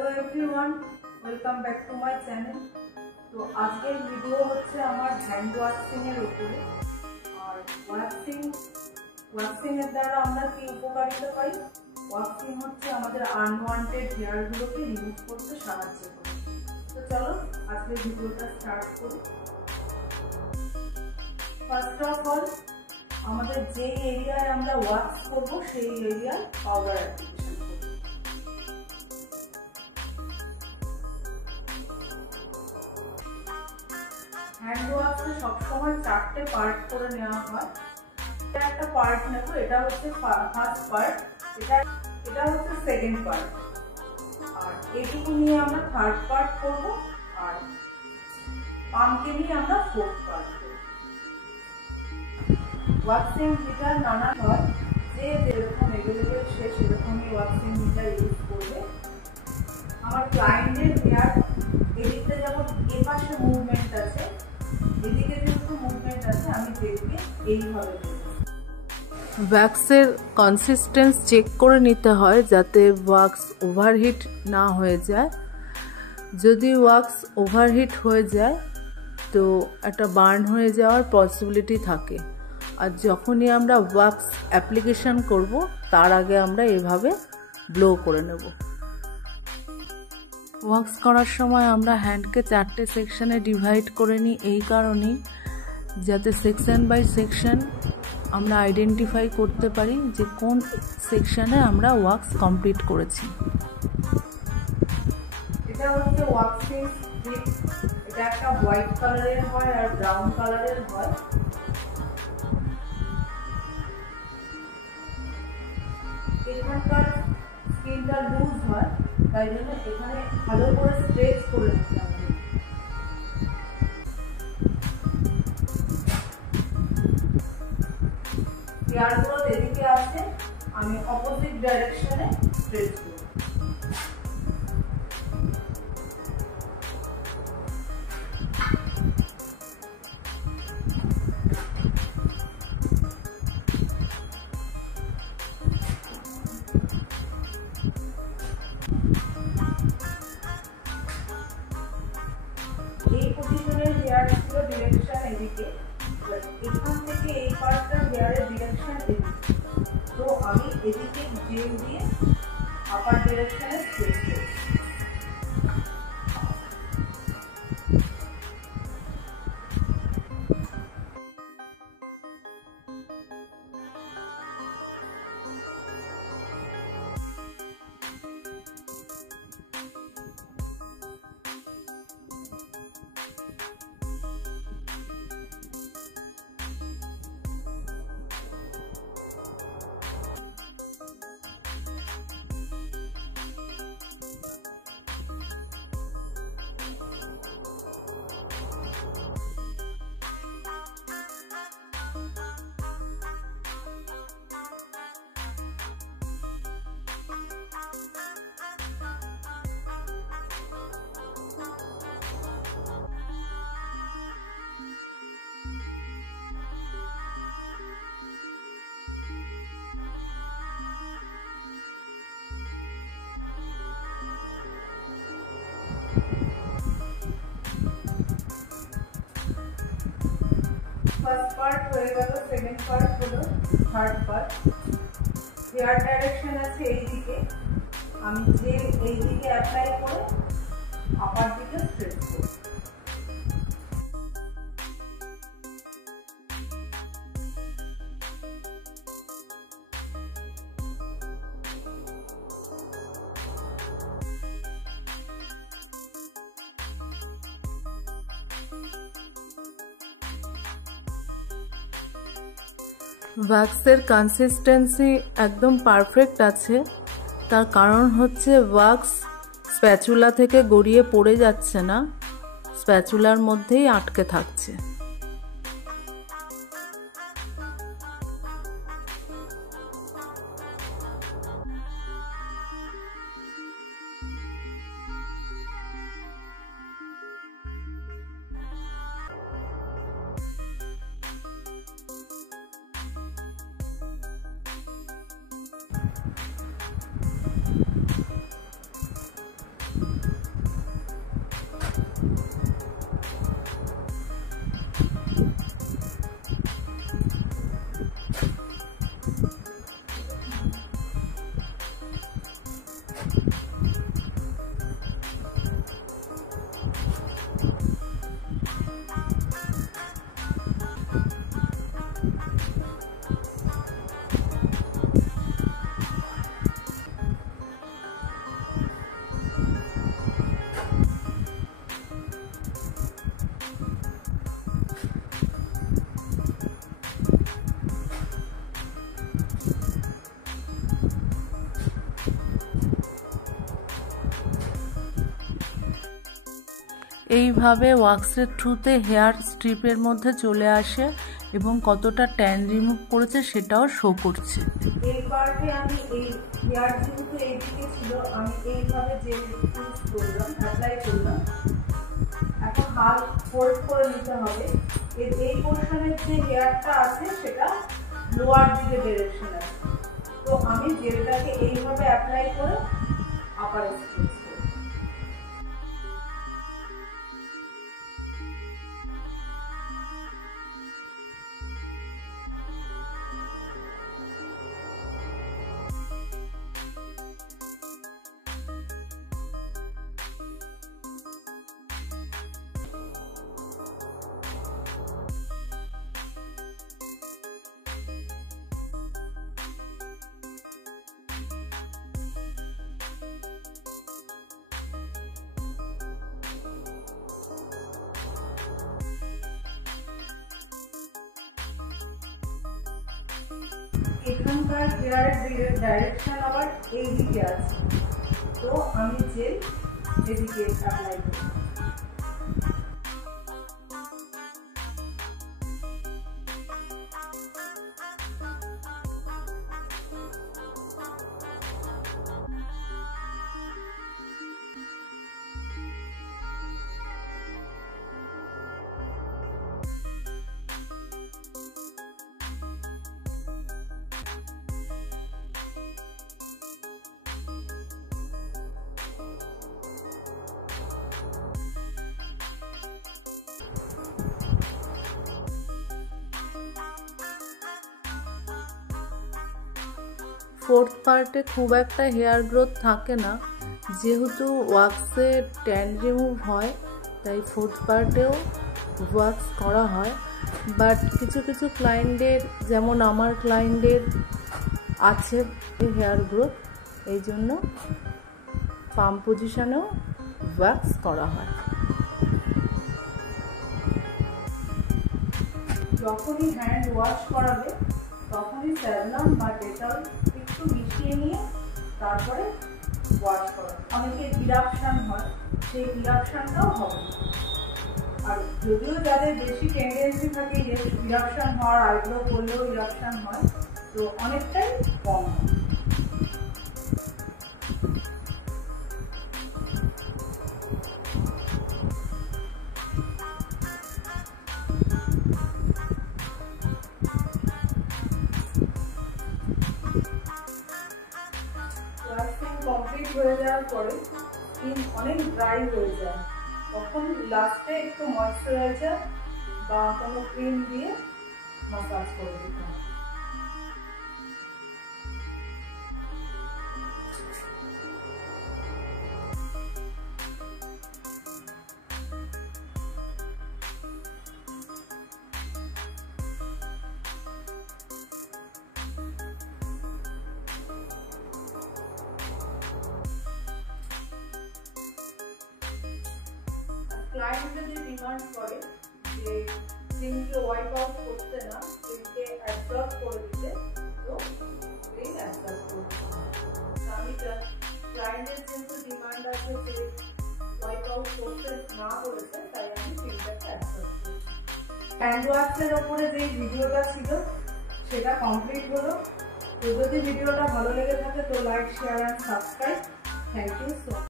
Hello everyone, welcome back to my channel. तो आजकल भिडियो হচ্ছে আমার হ্যান্ড ওয়াশিং এর উপরে। আর ওয়াশিং এর দ্বারা আমরা কি উপকারিতা পাই? ওয়াশিং হচ্ছে আমাদের আনওয়ান্টেড হেয়ার গুলোকে রিমুভ করতে সাহায্য করে। তো চলো আজকে ভিডিওটা স্টার্ট করি। ফার্স্ট অফ অল আমাদের যে এরিয়ায় আমরা ওয়াশ করব সেই এরিয়ায় পাউডার অ্যাপ্লিকেশন করব। হ্যান্ড ওয়াশে সবসময় 4টে পার্ট করে নেওয়া হয়। এটা একটা পার্ট নেব, এটা হচ্ছে ফার্স্ট পার্ট, এটা হচ্ছে সেকেন্ড পার্ট, আর এইটুকু নিয়ে আমরা থার্ড পার্ট করব, আর পামকে নিয়ে আমরা ফোর্থ পার্ট করব। ওয়াক্সিং মিটার নানা হয়, যে যেরকম এভেলেবেল সে সেরকমই ওয়াক্সিং মিটার ইউজ করবে। আমার ক্লায়েন্টের হেয়ার এদিকটা যেমন এ পাশে মুভমেন্ট আছে, এদিকে যেহেতু মুভমেন্ট আছে, আমি দেখবে এইভাবে ওয়্যাক্সের কনসিস্টেন্স চেক করে নিতে হয় যাতে ওয়াক্স ওভারহিট না হয়ে যায়। যদি ওয়াক্স ওভারহিট হয়ে যায় তো একটা বার্ন হয়ে যাওয়ার পসিবিলিটি থাকে। আর যখনই আমরা ওয়াক্স অ্যাপ্লিকেশন করব তার আগে আমরা এভাবে ব্লো করে নেব। ওয়াক্স করার সময় আমরা হ্যান্ডকে 4টে সেকশনে ডিভাইড করে নিই এই কারণেই যাতে সেকশন বাই সেকশন আমরা আইডেন্টিফাই করতে পারি যে কোন সেকশনে আমরা ওয়াক্স কমপ্লিট করেছি। এটা হচ্ছে ওয়াক্সিং স্ট্রিপ। এটা একটা হোয়াইট কালারের হয় আর ব্রাউন কালারের হয়। এখানকার স্কিনটা লুজ হয়, তাই জন্য এখানে ভালো করে স্ট্রেচ করে নিতে হবে। হেয়ারগুলো এদিকে আছে, আমি অপোজিট ডাইরেকশনে স্ট্রেচ করব। এই পজিশনের হেয়ার ছিল ডিরেকশন এদিকে, এখান থেকে এই পার্টটা হেয়ারের ডিরেকশন এদিকে। তো আমি এদিকে জেল দিয়ে আপার ডিরেকশনে স্ট্রেচ করব। ফার্স্ট পার্ট হয়ে গেল, সেকেন্ড পার্ট হলো থার্ড পার্ট। হেয়ার ডাইরেকশন আছে এইদিকে, আমি যে এইদিকে অ্যাপ্লাই করে আপার দিকে স্ট্রেচ করব। ওয়্যাক্সের কনসিস্টেন্সি একদম পারফেক্ট আছে, তার কারণ হচ্ছে ওয়্যাক্স স্প্যাচুলা থেকে গড়িয়ে পড়ে যাচ্ছে না, স্প্যাচুলার মধ্যেই আটকে থাকছে। এইভাবে ওয়াক্সের থ্রুতে হেয়ার স্ট্রিপের মধ্যে চলে আসে এবং কতটা ট্যান রিমুভ করেছে সেটাও শো করছে। এই পার্টে আমি এই হেয়ার যেহেতু এইদিকে ছিল, আমি এইভাবে জেল ইউজ করলাম, অ্যাপ্লাই করলাম। এখন হাত ফোল্ড করে নিতে হবে। এই পোর্শনের যে হেয়ারটা আছে সেটা লোয়ার দিকে ডিরেকশন আছে, তো আমি জেলটাকে এইভাবে অ্যাপ্লাই করে আপার স্ট্রেচ করব। এখানকার হেয়ারের ডাইরেকশন আবার এই দিকে আছে, তো আমি জেল এদিকে অ্যাপ্লাই করি। ফোর্থ পার্টে খুব একটা হেয়ার গ্রোথ থাকে না, যেহেতু ওয়াক্সে ট্যান রিমুভ হয় তাই ফোর্থ পার্টেও ওয়াক্স করা হয়। বাট কিছু কিছু ক্লায়েন্টের, যেমন আমার ক্লায়েন্টের আছে হেয়ার গ্রোথ, এই জন্য পাম্প পজিশনেও ওয়াক্স করা হয়। যখনই হ্যান্ড ওয়াশ করাবে তখনই স্যাভলন বা ডেটল একটু মিশিয়ে নিয়ে তারপরে ওয়াশ করা। অনেকে ইরাপশন হয়, সেই ইরাপশনটাও হবে। আর যদিও যাদের বেশি টেন্ডেন্সি থাকে যে ইরাপশন হওয়ার, আইব্রো করলেও ইরাপশন হয়, তো অনেকটাই কম হয়। কমপ্লিট হয়ে যাওয়ার পরে স্কিন অনেক ড্রাই হয়ে যায়, তখন লাস্টে একটু ময়েশ্চারাইজার বা কোনো ক্রিম দিয়ে মাসাজ করে দিতে হবে। ক্লায়েন্ট যদি ডিমান্ড করে যে ক্রিমকে ওয়াইপ আউট করতে না, ক্রিমকে অ্যাবজর্ব করে দিতে, তো ক্রিম অ্যাবজর্ব করতে হবে। আমি ক্লায়েন্টের যেহেতু ডিমান্ড আছে যে ওয়াইপ আউট করতে না বলেছে, তাই আমি ক্রিমটাকে অ্যাবজর্ব করছি। হ্যান্ড ওয়াশের ওপরে যে ভিডিওটা ছিল সেটা কমপ্লিট হলো। তো যদি ভিডিওটা ভালো লেগে থাকে তো like, share and subscribe. Thank you so much.